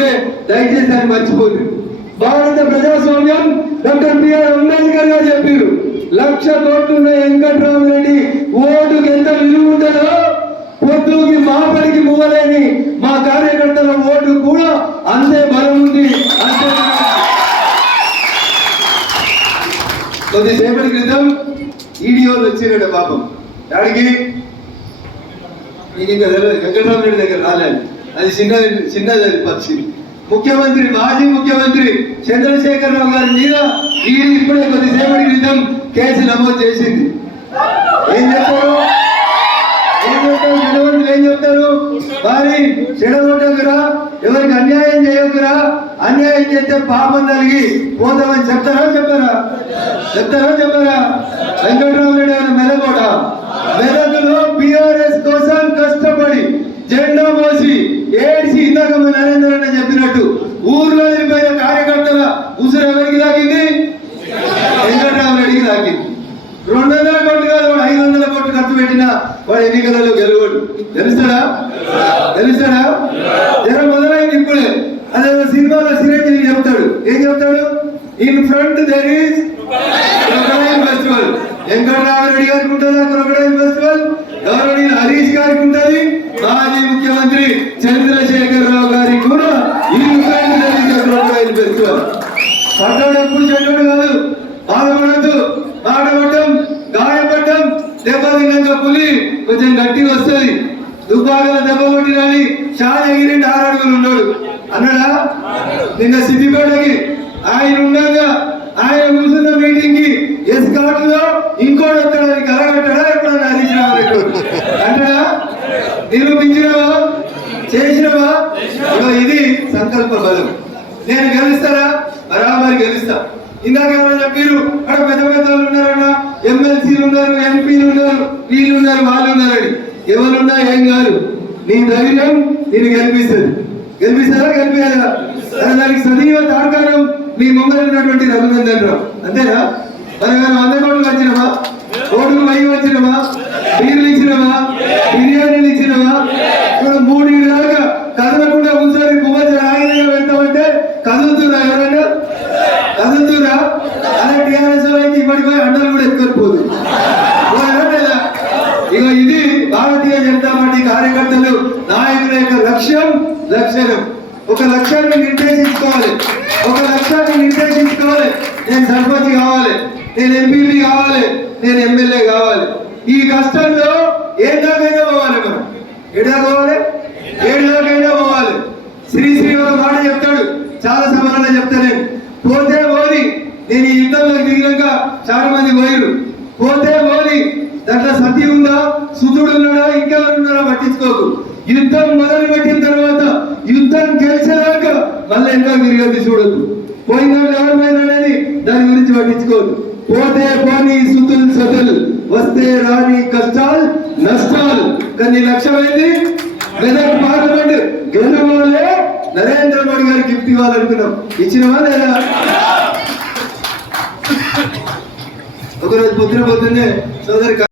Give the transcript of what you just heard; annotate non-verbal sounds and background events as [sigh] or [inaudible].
ఉంటే దయచేసి ఆయన మర్చిపోదు భారత ప్రజాస్వామ్యం డాక్టర్ బిఆర్ అంబేద్కర్ గారు చెప్పారు లక్ష కోట్లున్న వెంకట్రామరెడ్డి ఓటుకి ఎంత విలువ ఉంటుందో పొద్దుకి మాపడికి మూవలేని మా కార్యకర్తల ఓటు కూడా అంతే బలం ఉంది అంతే కొద్దిసేపటి క్రితం ఈడియోలు వచ్చిరట పాపం. దానికి నీకు ఇంకా తెలియదు వెంకటరామరెడ్డి దగ్గర రాలేదు. అది చిన్న చిన్నది అది పక్షి ముఖ్యమంత్రి మాజీ ముఖ్యమంత్రి చంద్రశేఖరరావు గారి మీద ఈడీ ఇప్పుడే కొద్దిసేపటి క్రితం కేసు నమోదు చేసింది. ఏం చెప్తారు? ఏం చెప్తారు? జనవంతులు ఏం చెప్తారు? వారి చెడగొట్టకురా? ఎవరికి అన్యాయం చేయకురా? అన్యాయం చేస్తే పాపం కలిగి పోతామని చెప్తారా చెప్పారా? చెప్తారా చెప్పారా? వెంకటరామరెడ్డి గారు మెదకోట. మెదకులో బిఆర్ఎస్ కోసం కష్టపడి జెండా మోసి ఏడిసి ఇందాక మన నరేంద్ర అన్న చెప్పినట్టు ఊర్లో వెళ్ళిపోయిన కార్యకర్తల ఉసురు ఎవరికి తాకింది వెంకటరామరెడ్డికి తాకింది రెండు వందల కోట్లు కాదు వాడు ఐదు వందల కోట్లు ఖర్చు పెట్టిన వాడు ఎన్నికలలో గెలవడు. తెలుస్తాడా? తెలుస్తాడా? జనం మొదలైంది ఇప్పుడే అదే సినిమాలో చిరంజీవి చెప్తాడు. ఏం చెప్తాడు? In front there is crocodile festival Venkataramareddy గారికి ఉంటుందా? క్రొకడైల్ ఫెస్టివల్ గౌరవనీయులు హరీష్ గారికి ఉంటుంది మాజీ ముఖ్యమంత్రి. చంద్రశేఖర్ రావు గారికి కూడా ఈ front there is crocodile festival పడ్డాడు ఎప్పుడు చెడ్డాడు కాదు బాధపడద్దు ఆడబడ్డం గాయపడ్డం దెబ్బ తిన్నాక పులి కొంచెం గట్టిగా వస్తుంది. దుబ్బాగల దెబ్బ కొట్టినని చాలా ఎగిరిండి ఆరు అడుగులు ఉన్నాడు. అన్నాడా? నిన్న సిద్దిపేటకి ఆయన ఉండగా ఆయన కూర్చున్న మీటింగ్కి ఎస్లో ఇంకోటి వస్తాడని కలగట్టాడా? ఎప్పుడన్నా హరీష్ రావు రెడ్డి అంటాడా నిరూపించినవా? చేసినవా? ఇది సంకల్ప బలం. నేను గెలుస్తారా? బరాబరి గెలుస్తా. ఇందాక ఏమైనా చెప్పారు అక్కడ పెద్ద పెద్ద వాళ్ళు ఉన్నారన్న ఎమ్మెల్సీలు ఉన్నారు ఎంపీలు ఉన్నారు వీళ్ళు ఉన్నారు వాళ్ళు ఉన్నారని. ఎవరున్నా ఏం కాదు. నీ ధైర్యం నేను గెలిపిస్తుంది. గెలిపిస్తారా? అరే దానికి సజీవ తార్కాణం మీ ముందర ఉన్నటువంటి రఘునందన్ రావు. అంతేనా? మరి మనం కోట్లు వచ్చినమా కోట్లు పైకి వచ్చినమా కదులుతున్నా ఎవరైనా? కదులుతురా అలా టీఆర్ఎస్ అయితే ఇప్పటికీ అండలు కూడా ఎత్తుకొని ఇక ఇది భారతీయ జనతా పార్టీ కార్యకర్తలు నాయకుల యొక్క లక్ష్యం లక్షణం. ఒక లక్ష్యాన్ని నిర్దేశించుకోవాలి. ఒక లక్ష్యాన్ని నిర్దేశించుకోవాలి. నేను సర్పంచ్ కావాలి నేను ఎంపీపీ కావాలి నేను ఎమ్మెల్యే కావాలి. ఈ కష్టంలో ఏ దాకైనా పోవాలి మనం. ఎడా పోవాలి? ఏడు దాకైనా పోవాలి శ్రీ ఒక మాట చెప్తాడు. చాలా సమానంగా చెప్తా నేను పోతే పోని నేను ఈ యుద్ధంలోకి దిగినాక చాలా మంది పోయిరు పోతే పోని దాంట్లో సతీ ఉందా సుతుడు ఉన్నాడా ఇంకా ఉన్నాడా పట్టించుకోకు. యుద్ధం మొదలు పెట్టిన తర్వాత యుద్ధం గెలిచేదాక మళ్ళీ ఇంకా తిరిగి చూడొద్దు. పోయిన వాళ్ళు అనేది దాని గురించి పట్టించుకోదు పోతే పోని సుతులు సతులు వస్తే రాని కష్టాలు నష్టాలు. కానీ లక్ష్యమైంది మెదక్ పార్లమెంట్ గెలవాలే నరేంద్ర మోడీ గారికి గిఫ్ట్ ఇవ్వాలనుకున్నాం. ఇచ్చినవా లేదా? [laughs] ఒకరోజు పొద్దున పొద్దున్నే సోదరి